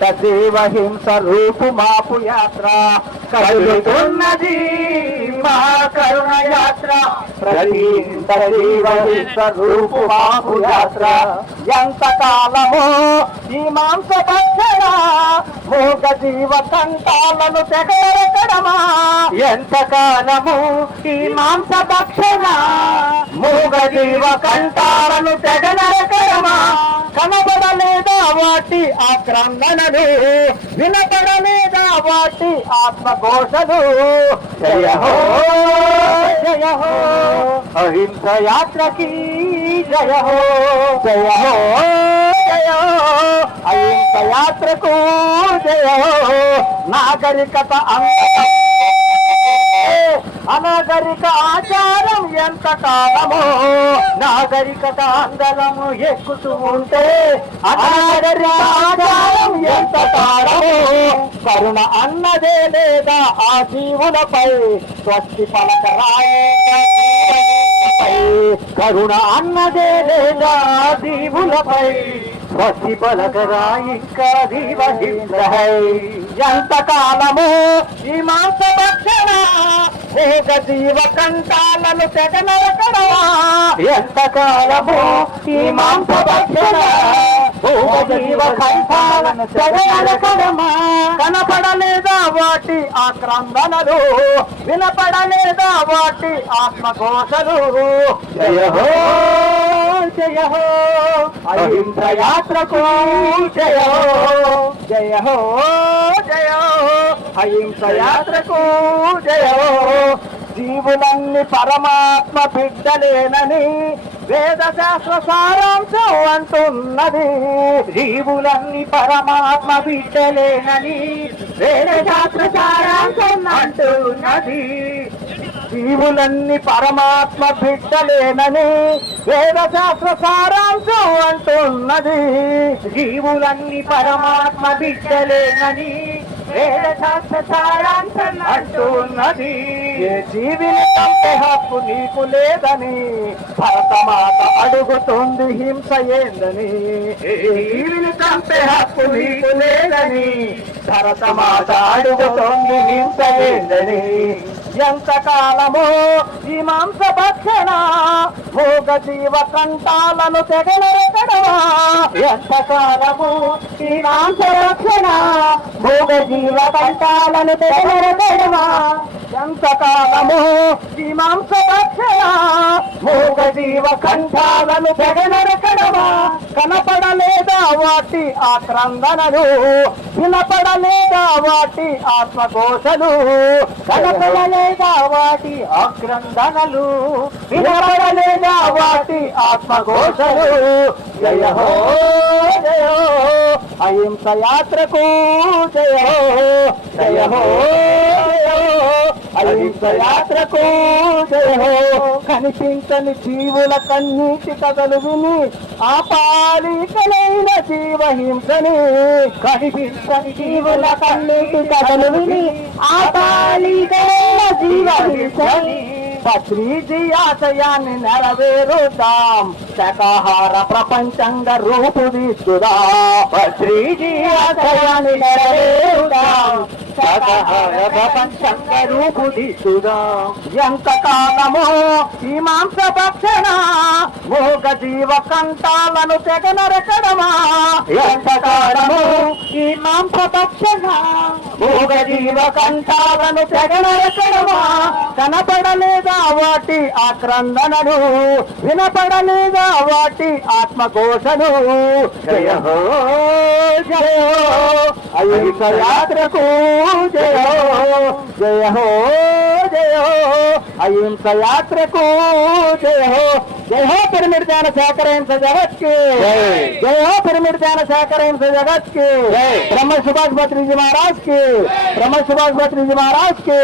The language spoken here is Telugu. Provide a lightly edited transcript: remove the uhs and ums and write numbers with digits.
సజీవ హింస రూపు మాపు యాత్ర కదులుతున్నది మహాకరుణ యాత్ర. ప్రతి సజీవ హింస రూపు మాపు యాత్ర. ఎంత కాలము ఈ మాంస భక్షణ మూగ జీవ కంఠాలను తెగరకడమా. ఎంత కాలము ఈ మాంస భక్షణ మూగ జీవ కంఠాలను తెగనరకడమా. కనబడలేదా వాటి ఆక్రందనలు, వినపడలేదా వాటి ఆత్మఘోషలు. జయ హో జయ హో అహింస యాత్రకి జయ హో జయ హో జయ హో అహింస యాత్రకు జయ హో. నాగరికత అనాగరిక ఆచారం ఎంత కాలమో, నాగరికత అందలము ఎక్కుతూ ఉంటే అనాగరిక ఆచారం ఎంత కాలమో. కరుణ అన్నదే లేదా ఆ జీవులపై స్వస్తి పలకరాయి. కరుణ అన్నదే లేదా ఆ జీవులపై స్వస్తి పలకరాయి. ఇంకా జీవహింసై ఎంత కాలము ఈ మాంస భక్షణ మూగ జీవ కంఠాలను తెగనరకడమా. ఎంత కాలము ఈ మాంస భక్షణ మూగ జీవ కంఠాలను తెగనరకడమా. కనపడలేదా వాటి ఆక్రందనలు, వినపడలేదా వాటి ఆత్మఘోషలు. జయ హో జయ హో అహింస యాత్రకు జయ హో జయ హో జయ హో అహింస యాత్రకు జయ హో. జీవులన్నీ పరమాత్మ బిడ్డలేనని వేద శాస్త్ర సారాంశం అంటున్నది. జీవులన్నీ పరమాత్మ బిడ్డలేనని వేద శాస్త్ర సారాంశం అంటున్నది. జీవులన్నీ పరమాత్మ బిడ్డలేనని వేద శాస్త్ర సారాంశం అంటున్నది. జీవులన్నీ పరమాత్మ బిడ్డలేనని వేద శాస్త్ర సారాంశం అంటున్నది. ఏ జీవిని చంపే హక్కు నీకు లేదని భరతమాత అడుగుతుంది హింస ఏందని. ఏ జీవిని చంపే హక్కు నీకు లేదని భరతమాత అడుగుతుంది హింస ఏందని. ఎంత కాలము ఈ మాంస భక్షణ మూగ జీవ కంఠాలను తెగనరకడమా. ఎంత కాలము ఈ మాంస భక్షణ మూగ జీవ కంఠాలను తెగనరకడమా. ఎంత కాలము ఈ మాంస భక్షణ మూగ జీవ కంఠాలను తెగనరకడమా. కనపడలేదా వాటి ఆక్రందనలు, వినపడలేదా వాటి ఆత్మఘోషలు. కనపడలేదా వాటి ఆక్రందనలు, వినపడలేదా వాటి ఆత్మఘోషలు. జయ హో జయ హో అహింస యాత్రకు జయ హో జయ హో జయ హో అహింస యాత్రకు జయ హో. కనిపించని జీవుల కన్నీటి కథలు విని ఆపాలికలైన జీవహింసని. కనిపించని జీవుల కన్నీటి కథలు విని ఆపాలికలైన జీవహింసని. పత్రిజీ ఆశయాన్ని నెరవేరుతాం, శాకాహార ప్రపంచంగా రూపుదిద్దుదాం. పత్రిజీ ఆశయాన్ని నెరవేరుతాం, శాకాహార ప్రపంచంగా రూపుదిద్దుదాం. ఎంత కాలమో ఈ మాంస భక్షణ మూగ జీవ కంఠాలను తెగనరకడమా. ఎంత కాలము ఈ మాంస భక్షణ మూగ జీవ కంఠాలను తెగనరకడమా. కనపడలేదా వాటి ఆక్రందనలు, వినపడలేదా వాటి ఆత్మఘోషలు. జయ హో జయ హో అహింస యాత్రకు జయ హో జయ హో జయ హో అహింస యాత్రకు జయ హో. జయ హో పిరమిడ్ ధ్యాన శాఖర హింస జగత్ కి జయ హో పిరమిడ్ ధ్యాన శాఖర హింస జగత్ కి. బ్రహ్మ సుభాష్ భత్రిజీ महाराज की, ब्रह्म सुभाष भत्रीजी महाराज की.